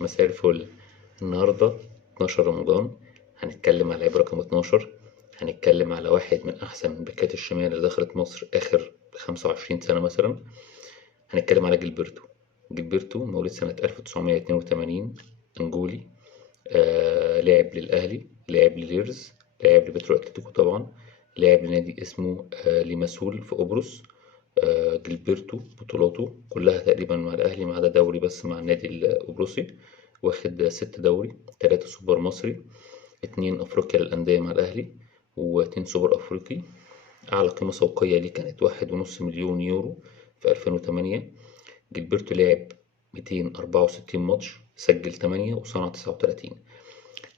مساء الفل. النهاردة 12 رمضان، هنتكلم على لعيب رقم 12. هنتكلم على واحد من أحسن باكات الشمال اللي دخلت مصر آخر 25 سنة مثلا. هنتكلم على جilberto مولود سنة 1982، أنجولي. لعب للأهلي، لعب لليرز، لعب لبترو أتلتيكو طبعا، لعب لنادي اسمه ليماسول في قبرص. جilberto بطولاته كلها تقريبا مع الأهلي ما عدا دوري بس مع النادي القبرصي. واخد 6 دوري، 3 سوبر مصري، 2 أفريقيا للأندية مع الأهلي، و2 سوبر أفريقي. أعلى قيمة سوقية ليه كانت 1.5 مليون يورو في 2008. جilberto لعب 264 ماتش، سجل 8 وصنع 39.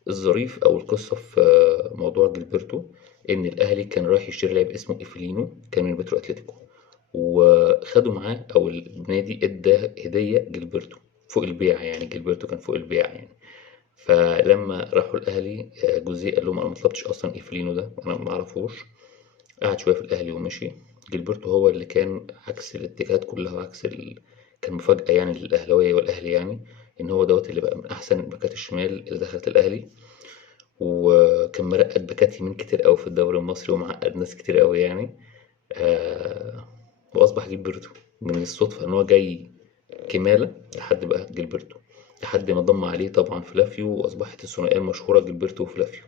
الظريف أو القصة في موضوع جilberto إن الأهلي كان رايح يشتري لاعب اسمه إيفلينو، كان من بترو أتلتيكو، وخدوا معاه أو النادي إدى هدية جilberto فوق البيع. يعني جilberto كان فوق البيع يعني. فلما راحوا الأهلي جوزيه قال لهم أنا مطلبتش أصلا إيفلينو ده، أنا معرفوش. قعد شوية في الأهلي ومشي. جilberto هو اللي كان عكس الاتجاهات كلها وعكس كان مفاجأة يعني للأهلاوية والأهلي يعني، إن هو دوت اللي بقى من أحسن باكات الشمال اللي دخلت الأهلي. وكان مرقد باكات يمين كتير أوي في الدوري المصري ومعقد ناس كتير أوي يعني. آه وأصبح جilberto من الصدفة إن هو جاي كمالة لحد بقى جilberto، لحد ما انضم عليه طبعا فلافيو، وأصبحت الثنائية المشهورة جilberto وفلافيو.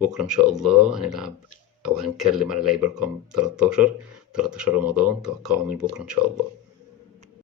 بكرة إن شاء الله هنلعب أو هنتكلم على لعيب رقم 13 رمضان. توقعوا مين بكرة إن شاء الله؟